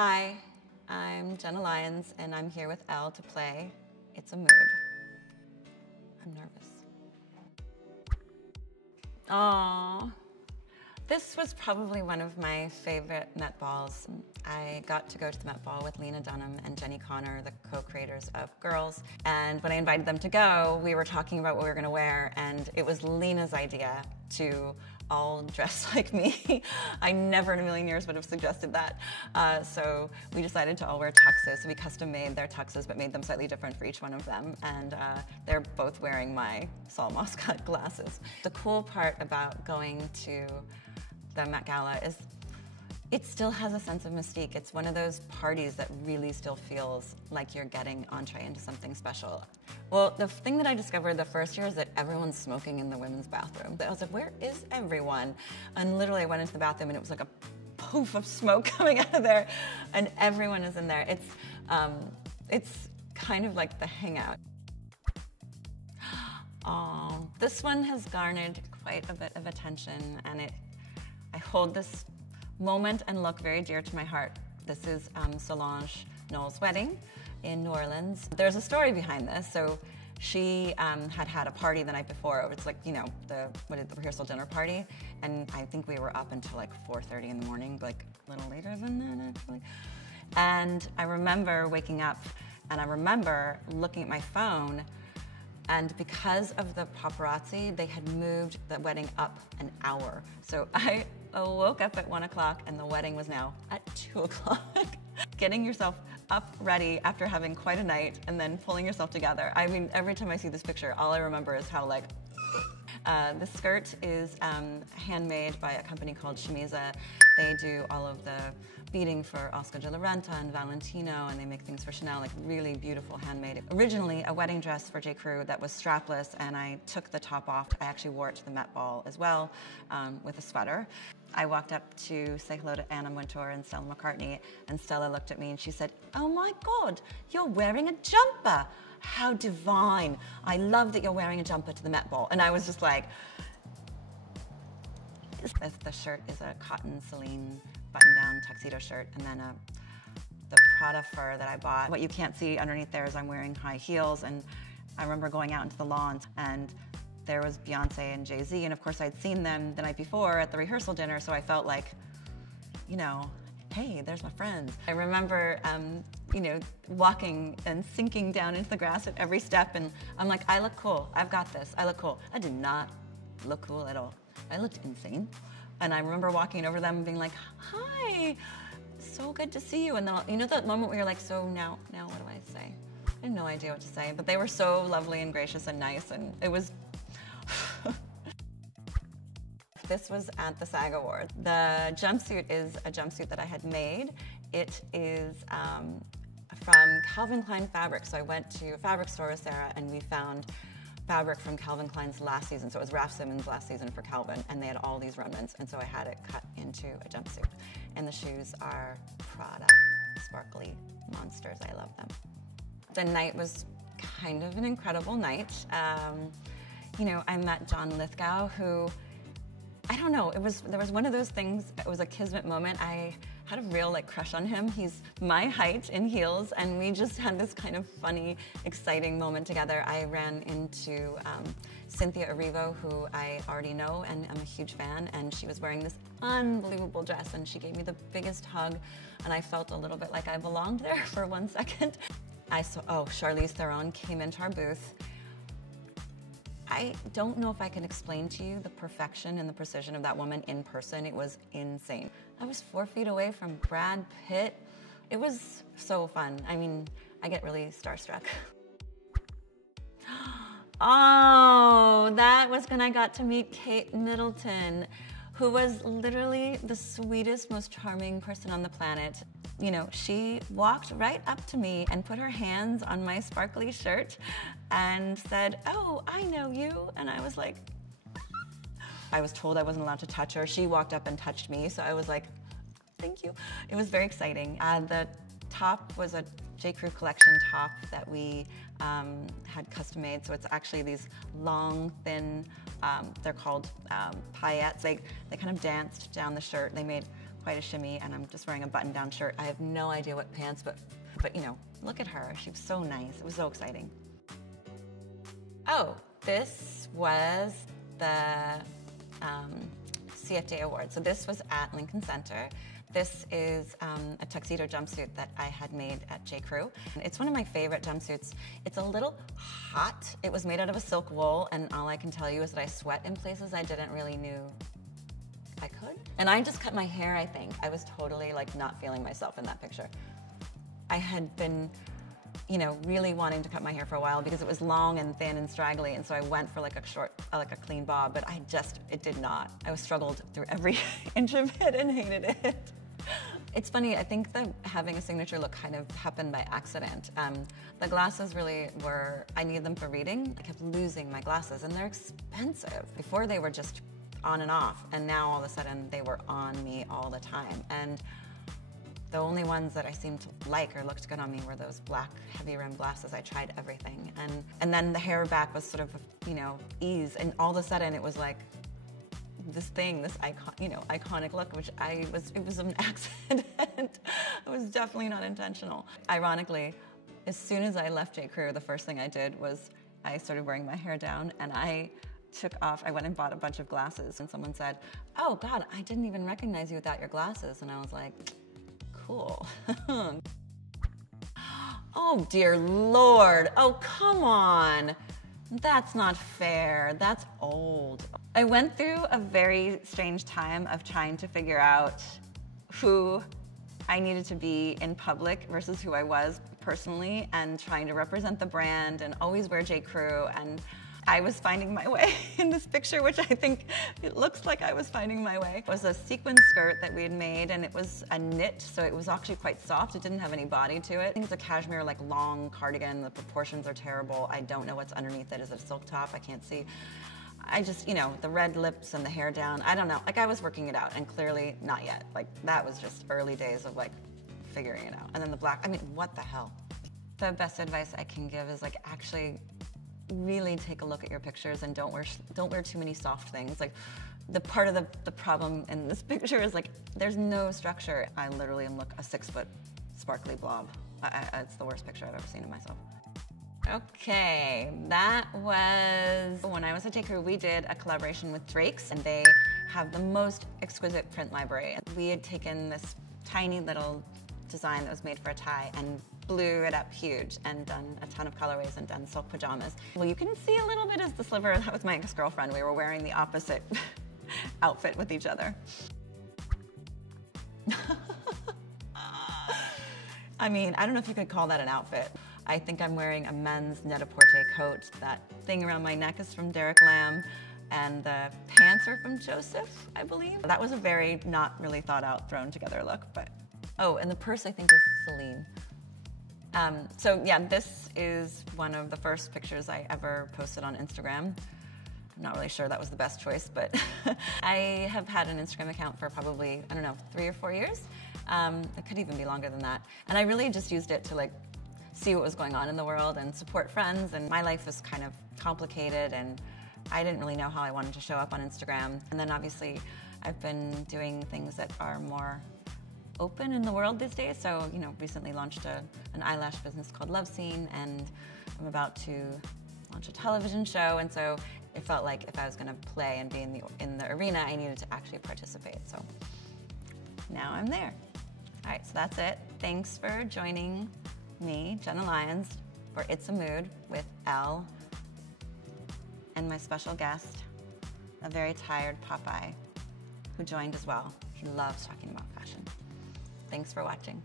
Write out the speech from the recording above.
Hi, I'm Jenna Lyons, and I'm here with ELLE to play It's a Mood. I'm nervous. Aww. This was probably one of my favorite Met Balls. I got to go to the Met Ball with Lena, Dunham, and Jenni, Konner, the co-creators of Girls. And when I invited them to go, we were talking about what we were gonna wear, and it was Lena's idea to all dress like me. I never in a million years would have suggested that. So we decided to all wear tuxes. So we custom made their tuxes, but made them slightly different for each one of them. And they're both wearing my Saul Moscott glasses. The cool part about going to the Met Gala is it still has a sense of mystique. It's one of those parties that really still feels like you're getting entree into something special. Well, the thing that I discovered the first year is that everyone's smoking in the women's bathroom. I was like, where is everyone? And literally I went into the bathroom and it was like a poof of smoke coming out of there, and everyone is in there. It's kind of like the hangout. Oh, this one has garnered quite a bit of attention, and I hold this moment and look very dear to my heart. This is Solange Knowles' wedding in New Orleans. There's a story behind this. So she had a party the night before. It's like, you know, the rehearsal dinner party. And I think we were up until like 4:30 in the morning, like a little later than that actually. And I remember waking up and I remember looking at my phone, and because of the paparazzi, they had moved the wedding up an hour. So I woke up at 1 o'clock and the wedding was now at 2 o'clock. Getting yourself up ready after having quite a night and then pulling yourself together. I mean, every time I see this picture, all I remember is how like, the skirt is handmade by a company called Chemiza. They do all of the beading for Oscar de la Renta and Valentino, and they make things for Chanel, like really beautiful handmade. Originally a wedding dress for J.Crew that was strapless, and I took the top off. I actually wore it to the Met Ball as well with a sweater. I walked up to say hello to Anna Wintour and Stella McCartney, and Stella looked at me and she said, "Oh my God, you're wearing a jumper. How divine. I love that you're wearing a jumper to the Met Ball." And I was just like, the shirt is a cotton Celine button-down tuxedo shirt, and then the Prada fur that I bought. What you can't see underneath there is I'm wearing high heels, and I remember going out into the lawn, and there was Beyonce and Jay-Z, and of course I'd seen them the night before at the rehearsal dinner, so I felt like, you know, hey, there's my friends. I remember, you know, walking and sinking down into the grass at every step, and I'm like, I look cool, I've got this, I look cool. I did not look cool at all. I looked insane. And I remember walking over them and being like, hi, so good to see you. And then, you know that moment where you're like, so now what do I say? I have no idea what to say, but they were so lovely and gracious and nice, and it was, This was at the SAG Awards. The jumpsuit is a jumpsuit that I had made. It is from Calvin Klein fabric. So I went to a fabric store with Sarah and we found fabric from Calvin Klein's last season. So it was Raf Simons' last season for Calvin, and they had all these remnants, and so I had it cut into a jumpsuit. And the shoes are Prada, sparkly monsters. I love them. The night was kind of an incredible night. You know, I met John Lithgow, who, I don't know, there was one of those things, it was a kismet moment. I had a real like crush on him. He's my height in heels, and we just had this kind of funny, exciting moment together. I ran into Cynthia Erivo, who I already know and I'm a huge fan, and she was wearing this unbelievable dress, and she gave me the biggest hug, and I felt a little bit like I belonged there for 1 second. I saw, Charlize Theron came into our booth. I don't know if I can explain to you the perfection and the precision of that woman in person. It was insane. I was 4 feet away from Brad Pitt. It was so fun. I mean, I get really starstruck. Oh, that was when I got to meet Kate Middleton, who was literally the sweetest, most charming person on the planet. You know, she walked right up to me and put her hands on my sparkly shirt and said, "Oh, I know you." And I was like, I was told I wasn't allowed to touch her. She walked up and touched me, so I was like, thank you. It was very exciting. The top was a J.Crew collection top that we had custom made. So it's actually these long, thin, they're called paillettes. They kind of danced down the shirt. They made quite a shimmy, and I'm just wearing a button-down shirt. I have no idea what pants, but you know, look at her. She was so nice. It was so exciting. Oh, this was the CFDA award. So this was at Lincoln Center. This is a tuxedo jumpsuit that I had made at J.Crew. It's one of my favorite jumpsuits. It's a little hot. It was made out of a silk wool, and all I can tell you is that I sweat in places I didn't really knew I could. And I just cut my hair, I think. I was totally like not feeling myself in that picture. I had been, you know, really wanting to cut my hair for a while because it was long and thin and straggly, and so I went for like a short, like a clean bob, but it did not. I was struggled through every inch of it and hated it. It's funny, I think that having a signature look kind of happened by accident. The glasses really were, I need them for reading. I kept losing my glasses, and they're expensive. Before they were just on and off, and now all of a sudden they were on me all the time. And the only ones that I seemed to like or looked good on me were those black heavy rim glasses. I tried everything. And then the hair back was sort of, you know, ease, and all of a sudden it was like, this thing, this iconic look, which it was an accident. It was definitely not intentional. Ironically, as soon as I left J.Crew, the first thing I did was I started wearing my hair down, and I went and bought a bunch of glasses, and someone said, "Oh God, I didn't even recognize you without your glasses." And I was like, cool. Oh dear Lord, oh come on. That's not fair, that's old. I went through a very strange time of trying to figure out who I needed to be in public versus who I was personally, and trying to represent the brand and always wear J.Crew. And I was finding my way in this picture, which I think it looks like I was finding my way. It was a sequin skirt that we had made, and it was a knit, so it was actually quite soft. It didn't have any body to it. I think it's a cashmere, like long cardigan. The proportions are terrible. I don't know what's underneath it. Is it a silk top? I can't see. I just, you know, the red lips and the hair down, I don't know. Like, I was working it out, and clearly not yet. Like, that was just early days of like figuring it out. And then the black, I mean, what the hell? The best advice I can give is like, actually really take a look at your pictures and don't wear too many soft things. Like, the part of the problem in this picture is like, there's no structure. I literally am a 6-foot sparkly blob. It's the worst picture I've ever seen of myself. Okay, that was when I was at J.Crew. We did a collaboration with Drake's, and they have the most exquisite print library. We had taken this tiny little design that was made for a tie and blew it up huge and done a ton of colorways and done silk pajamas. Well, you can see a little bit as the sliver. That was my ex-girlfriend. We were wearing the opposite outfit with each other. I mean, I don't know if you could call that an outfit. I think I'm wearing a men's net-a-porter coat. That thing around my neck is from Derek Lam, and the pants are from Joseph, I believe. That was a very not really thought out, thrown together look, but. Oh, and the purse I think is Celine. So yeah, this is one of the first pictures I ever posted on Instagram. I'm not really sure that was the best choice, but I have had an Instagram account for probably, I don't know, 3 or 4 years. It could even be longer than that. And I really just used it to like see what was going on in the world and support friends. And my life was kind of complicated, and I didn't really know how I wanted to show up on Instagram. And then obviously I've been doing things that are more open in the world these days. So, you know, recently launched an eyelash business called Love Scene, and I'm about to launch a television show. And so it felt like if I was going to play and be in the arena, I needed to actually participate. So now I'm there. All right, so that's it. Thanks for joining me, Jenna Lyons, for It's a Mood with ELLE, and my special guest, a very tired Popeye, who joined as well. He loves talking about fashion. Thanks for watching.